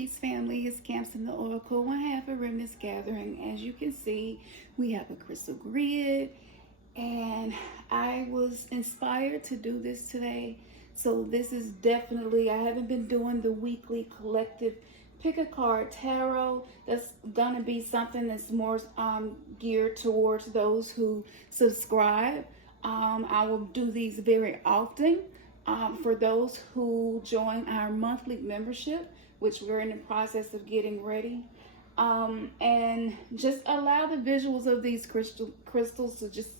Peace family, it's Camps in the Oracle, one half of Remnants Gathering. As you can see, we have a crystal grid, and I was inspired to do this today. So this is definitely, I haven't been doing the weekly collective pick a card tarot. That's gonna be something that's more geared towards those who subscribe. I will do these very often. For those who join our monthly membership, which we're in the process of getting ready, and just allow the visuals of these crystals to just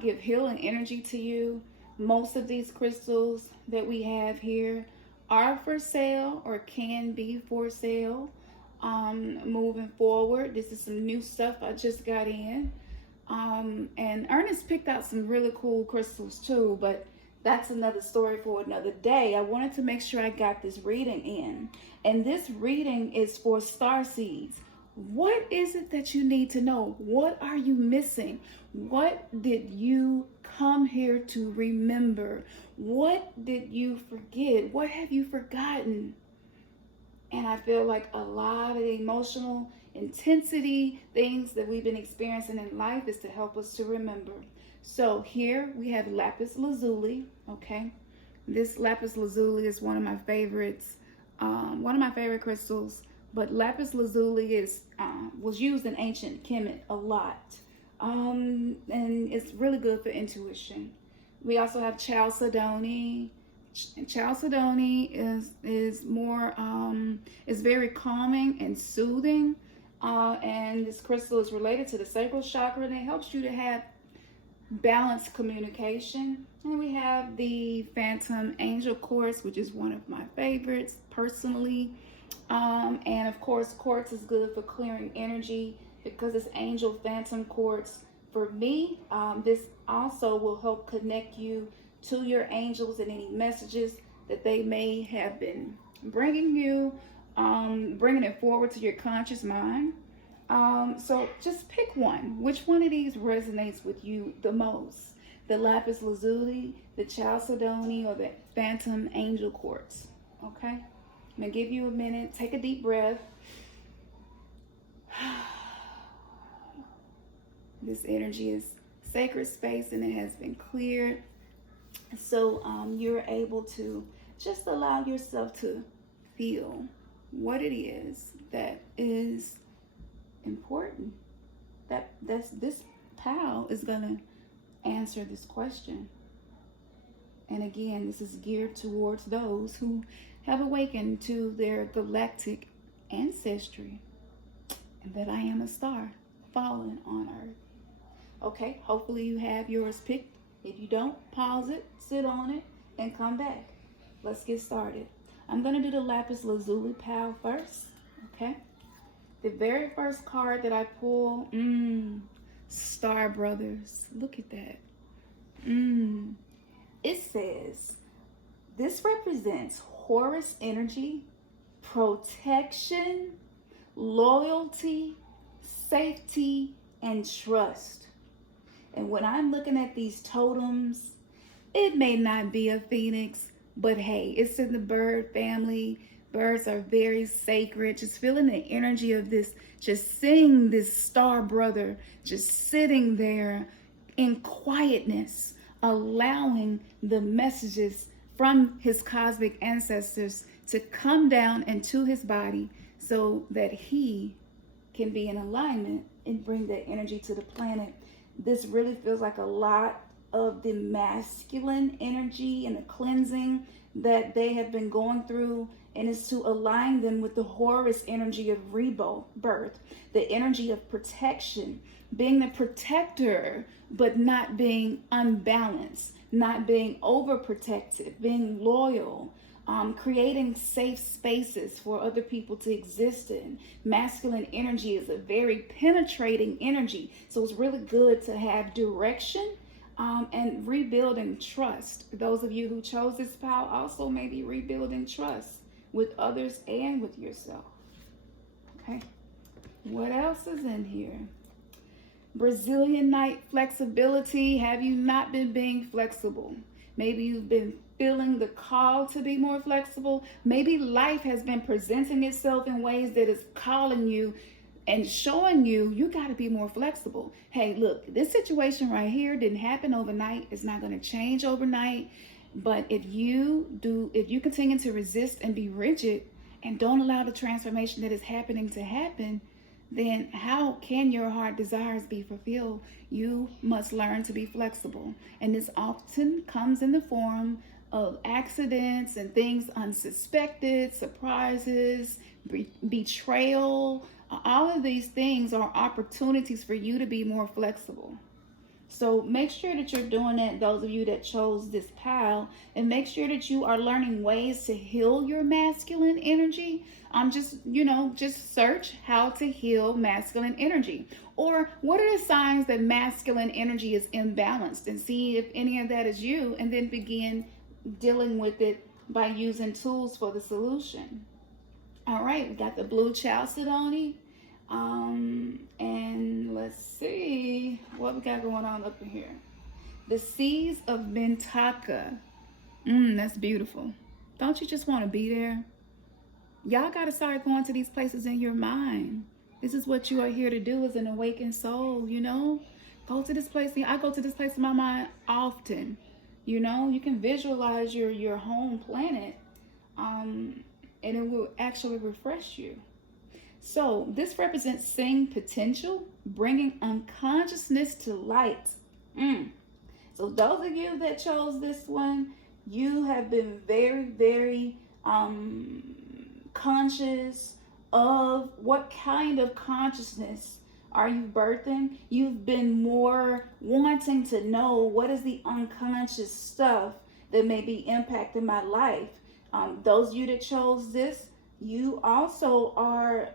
give healing energy to you. Most of these crystals that we have here are for sale or can be for sale. Moving forward, this is some new stuff I just got in. And Ernest picked out some really cool crystals too, but that's another story for another day. I wanted to make sure I got this reading in. And this reading is for star seeds. What is it that you need to know? What are you missing? What did you come here to remember? What did you forget? What have you forgotten? And I feel like a lot of the emotional intensity, things that we've been experiencing in life, is to help us to remember. So here we have Lapis lazuli, okay? This Lapis lazuli is one of my favorites, one of my favorite crystals. But Lapis lazuli is was used in ancient Kemet a lot, and it's really good for intuition. We also have chao sidoni. Chao sidoni is more is very calming and soothing, and this crystal is related to the sacral chakra, and it helps you to have balanced communication. And we have the phantom angel quartz, which is one of my favorites personally. And of course, quartz is good for clearing energy because it's angel phantom quartz. For me, this also will help connect you to your angels and any messages that they may have been bringing you, bringing it forward to your conscious mind. So just pick one. Which one of these resonates with you the most? The lapis lazuli, the chalcedony, or the phantom angel quartz? Okay, I'm gonna give you a minute. Take a deep breath. This energy is sacred space and it has been cleared. So you're able to just allow yourself to feel what it is that is important. That's this pal is gonna answer this question. And again, this is geared towards those who have awakened to their galactic ancestry, and that I am a star fallen on earth. Okay, hopefully you have yours picked. If you don't, pause it, sit on it, and come back. Let's get started. I'm gonna do the lapis lazuli pal first, okay? The very first card that I pull, Star Brothers. Look at that. It says, this represents Horus energy, protection, loyalty, safety, and trust. And when I'm looking at these totems, it may not be a phoenix, but hey, it's in the bird family. Birds are very sacred. Just feeling the energy of this, just seeing this star brother, just sitting there in quietness, allowing the messages from his cosmic ancestors to come down into his body so that he can be in alignment and bring that energy to the planet. This really feels like a lot of the masculine energy and the cleansing that they have been going through, and it's to align them with the Horus energy of rebirth, the energy of protection, being the protector, but not being unbalanced, not being overprotective, being loyal, creating safe spaces for other people to exist in. Masculine energy is a very penetrating energy, so it's really good to have direction and rebuilding trust. Those of you who chose this pal also may be rebuilding trust with others and with yourself. Okay, what else is in here? Brazilian night flexibility. Have you not been being flexible? Maybe you've been feeling the call to be more flexible. Maybe life has been presenting itself in ways that is calling you and showing you you got to be more flexible. Hey, look, this situation right here didn't happen overnight. It's not going to change overnight. But if you continue to resist and be rigid and don't allow the transformation that is happening to happen, then how can your heart desires be fulfilled? You must learn to be flexible. And this often comes in the form of accidents and things unsuspected, surprises, betrayal. All of these things are opportunities for you to be more flexible. So make sure that you're doing that, those of you that chose this pile, and make sure that you are learning ways to heal your masculine energy. Just search how to heal masculine energy. Or what are the signs that masculine energy is imbalanced, and see if any of that is you, and then begin dealing with it by using tools for the solution. All right, we got the blue chao sidoni. And let's see what we got going on up in here. The seas of Bentaka. That's beautiful. Don't you just want to be there? Y'all got to start going to these places in your mind. This is what you are here to do as an awakened soul, Go to this place. I go to this place in my mind often. You can visualize your home planet, and it will actually refresh you. So this represents seeing potential, bringing unconsciousness to light. So those of you that chose this one, you have been very, very conscious of what kind of consciousness are you birthing. You've been more wanting to know what is the unconscious stuff that may be impacting my life. Those of you that chose this, you also are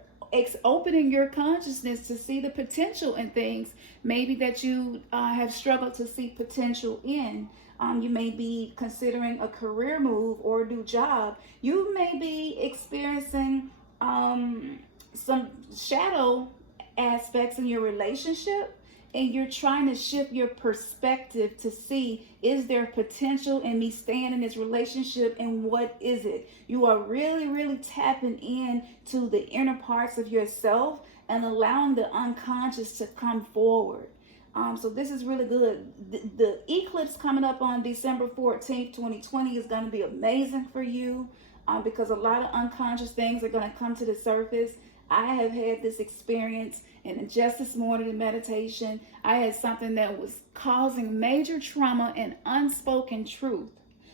opening your consciousness to see the potential in things maybe that you have struggled to see potential in. You may be considering a career move or a new job. You may be experiencing some shadow aspects in your relationship, and you're trying to shift your perspective to see, is there potential in me staying in this relationship, and what is it? You are really, really tapping in to the inner parts of yourself and allowing the unconscious to come forward. So this is really good. The eclipse coming up on December 14th, 2020 is going to be amazing for you because a lot of unconscious things are going to come to the surface. I have had this experience, and just this morning in meditation, I had something that was causing major trauma and unspoken truth.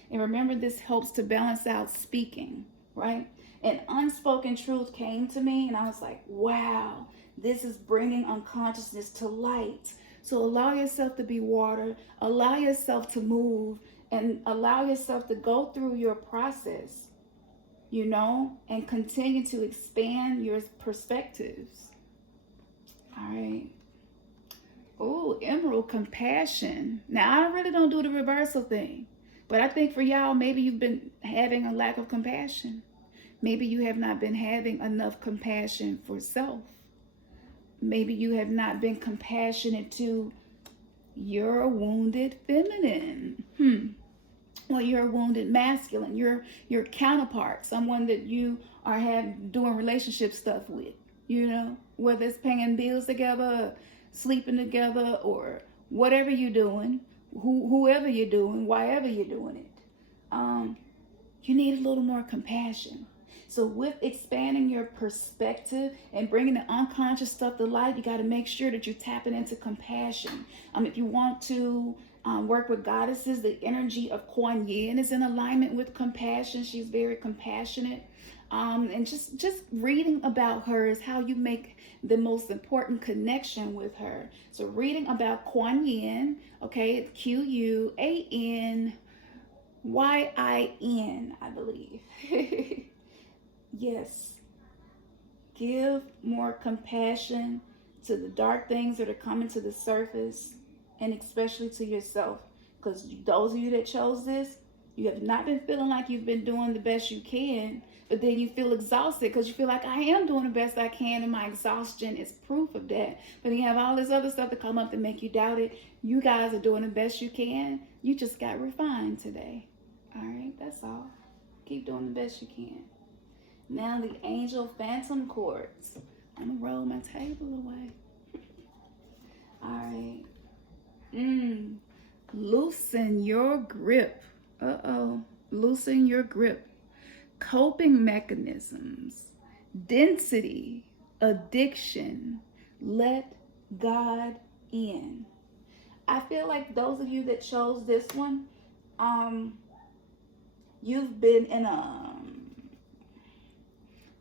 And remember, this helps to balance out speaking, right? And unspoken truth came to me, and I was like, wow, this is bringing unconsciousness to light. So allow yourself to be water, allow yourself to move, and allow yourself to go through your process, and continue to expand your perspectives. All right. Oh, emerald compassion. Now, I really don't do the reversal thing, but I think for y'all, maybe you've been having a lack of compassion. Maybe you have not been having enough compassion for self. Maybe you have not been compassionate to your wounded feminine. Or your wounded masculine, your counterpart, someone that you are doing relationship stuff with, whether it's paying bills together, sleeping together, or whatever you're doing, whoever you're doing, wherever you're doing it. You need a little more compassion. So with expanding your perspective and bringing the unconscious stuff to light, you got to make sure that you're tapping into compassion. If you want to work with goddesses, the energy of Kuan Yin is in alignment with compassion. She's very compassionate. And just reading about her is how you make the most important connection with her. So reading about Kuan Yin, okay, Quanyin, I believe. Yes. Give more compassion to the dark things that are coming to the surface, and especially to yourself. Because those of you that chose this, you have not been feeling like you've been doing the best you can. But then you feel exhausted because you feel like I am doing the best I can, and my exhaustion is proof of that. But then you have all this other stuff to come up to make you doubt it. You guys are doing the best you can. You just got refined today. All right, that's all. Keep doing the best you can. Now the angel phantom quartz. I'm gonna roll my table away. All right. Loosen your grip. Loosen your grip. Coping mechanisms, density, addiction, let God in. I feel like those of you that chose this one, you've been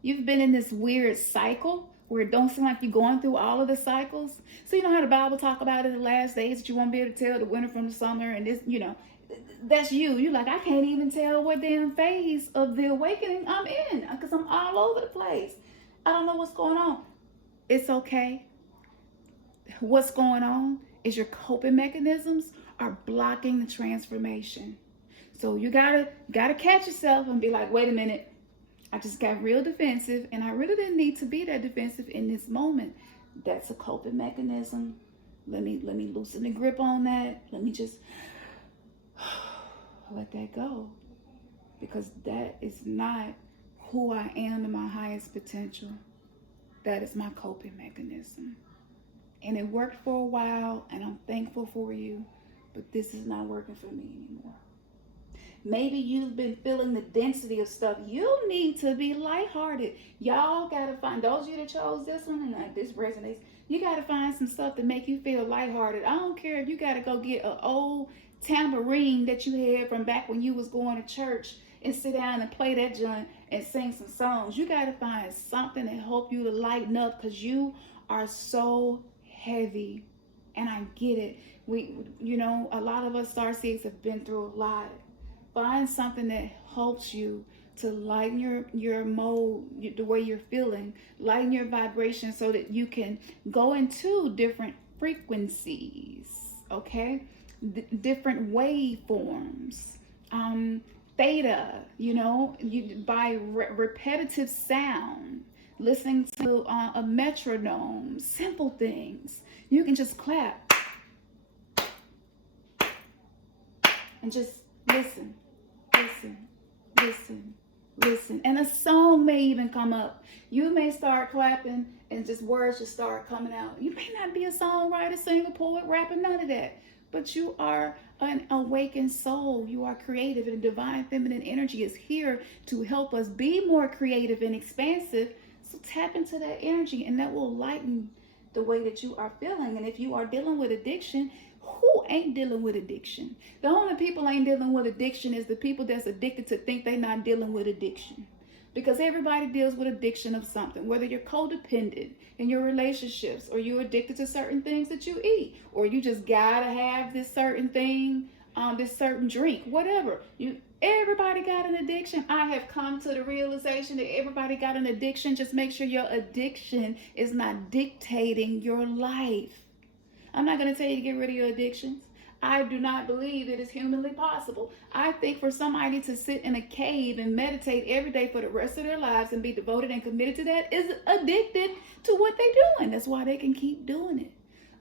in this weird cycle where it don't seem like you're going through all of the cycles. So you know how the Bible talk about in the last days that you won't be able to tell the winter from the summer, and this, that's you. You're like, I can't even tell what damn phase of the awakening I'm in because I'm all over the place. I don't know what's going on. It's okay. What's going on is your coping mechanisms are blocking the transformation. So you gotta catch yourself and be like, wait a minute, I just got real defensive, and I really didn't need to be that defensive in this moment. That's a coping mechanism. Let me loosen the grip on that. Let me just let that go, because that is not who I am in my highest potential. That is my coping mechanism, and it worked for a while, and I'm thankful for you, but this is not working for me anymore. Maybe you've been feeling the density of stuff. You need to be lighthearted. Y'all gotta find, those of you that chose this one and like this resonates, you gotta find some stuff to make you feel lighthearted. I don't care if you gotta go get an old tambourine that you had from back when you was going to church and sit down and play that joint and sing some songs. You gotta find something to help you to lighten up, because you are so heavy. And I get it. A lot of us starseeds have been through a lot. Find something that helps you to lighten your mode, the way you're feeling, lighten your vibration so that you can go into different frequencies, okay? Different waveforms. Theta, by repetitive sound, listening to a metronome, simple things. You can just clap and just listen. And a song may even come up. You may start clapping and just words just start coming out. You may not be a songwriter, singer, poet, rapper, none of that. But you are an awakened soul. You are creative, and divine feminine energy is here to help us be more creative and expansive. So tap into that energy, and that will lighten the way that you are feeling. And if you are dealing with addiction, who ain't dealing with addiction? The only people ain't dealing with addiction is the people that's addicted to think they're not dealing with addiction. Because everybody deals with addiction of something, whether you're codependent in your relationships, or you're addicted to certain things that you eat, or you just gotta have this certain thing, this certain drink, whatever. Everybody got an addiction. I have come to the realization that everybody got an addiction. Just make sure your addiction is not dictating your life. I'm not going to tell you to get rid of your addictions. I do not believe it is humanly possible. I think for somebody to sit in a cave and meditate every day for the rest of their lives and be devoted and committed to that is addicted to what they're doing. That's why they can keep doing it.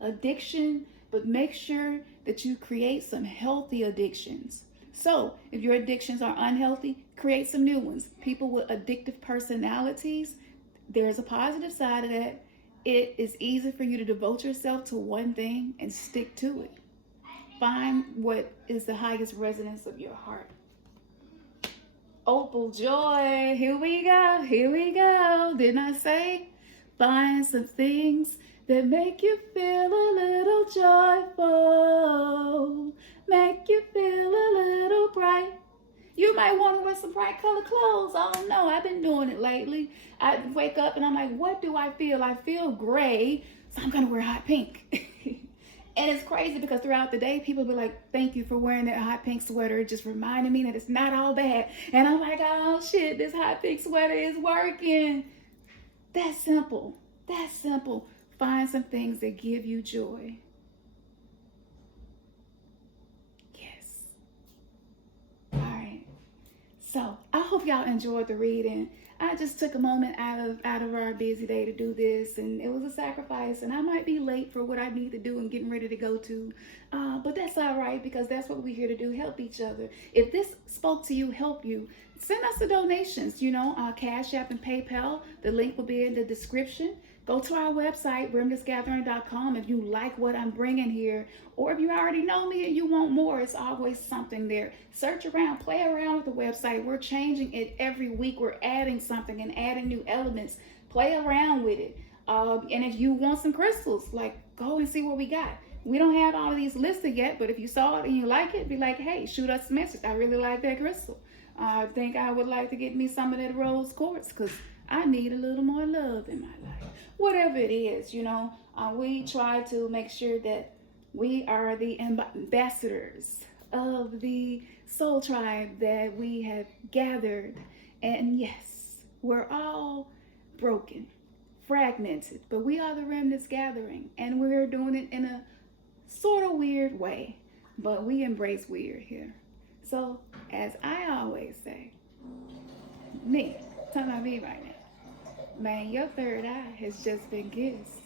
Addiction, but make sure that you create some healthy addictions. So if your addictions are unhealthy, create some new ones. People with addictive personalities, there's a positive side of that. It is easy for you to devote yourself to one thing and stick to it. Find what is the highest resonance of your heart. Opal joy, here we go. Didn't I say? Find some things that make you feel a little joyful, make you feel a little bright. You might want to wear some bright colored clothes. I don't know. I've been doing it lately. I wake up and I'm like, what do I feel? I feel gray, so I'm going to wear hot pink. And it's crazy because throughout the day, people be like, thank you for wearing that hot pink sweater. It just reminded me that it's not all bad. And I'm like, oh shit, this hot pink sweater is working. That's simple. Find some things that give you joy. So I hope hope y'all enjoyed the reading. I just took a moment out of our busy day to do this, and it was a sacrifice, and I might be late for what I need to do and getting ready to go to, but that's all right, because that's what we're here to do, help each other. If this spoke to you, help you, send us the donations, Cash App and PayPal. The link will be in the description. Go to our website, remnantsgathering.com, if you like what I'm bringing here, or if you already know me and you want more, it's always something there. Search around, play around with the website. We're changing it every week. We're adding something and adding new elements. Play around with it. And if you want some crystals, like, go and see what we got. We don't have all of these listed yet, but if you saw it and you like it, be like, hey, shoot us a message. I really like that crystal. I think I would like to get me some of that rose quartz, because I need a little more love in my life. Whatever it is, we try to make sure that we are the ambassadors of the soul tribe that we have gathered. And yes, we're all broken, fragmented, but we are the Remnants Gathering, and we're doing it in a sort of weird way, but we embrace weird here. So, as I always say, talking about me right now, man, your third eye has just been kissed.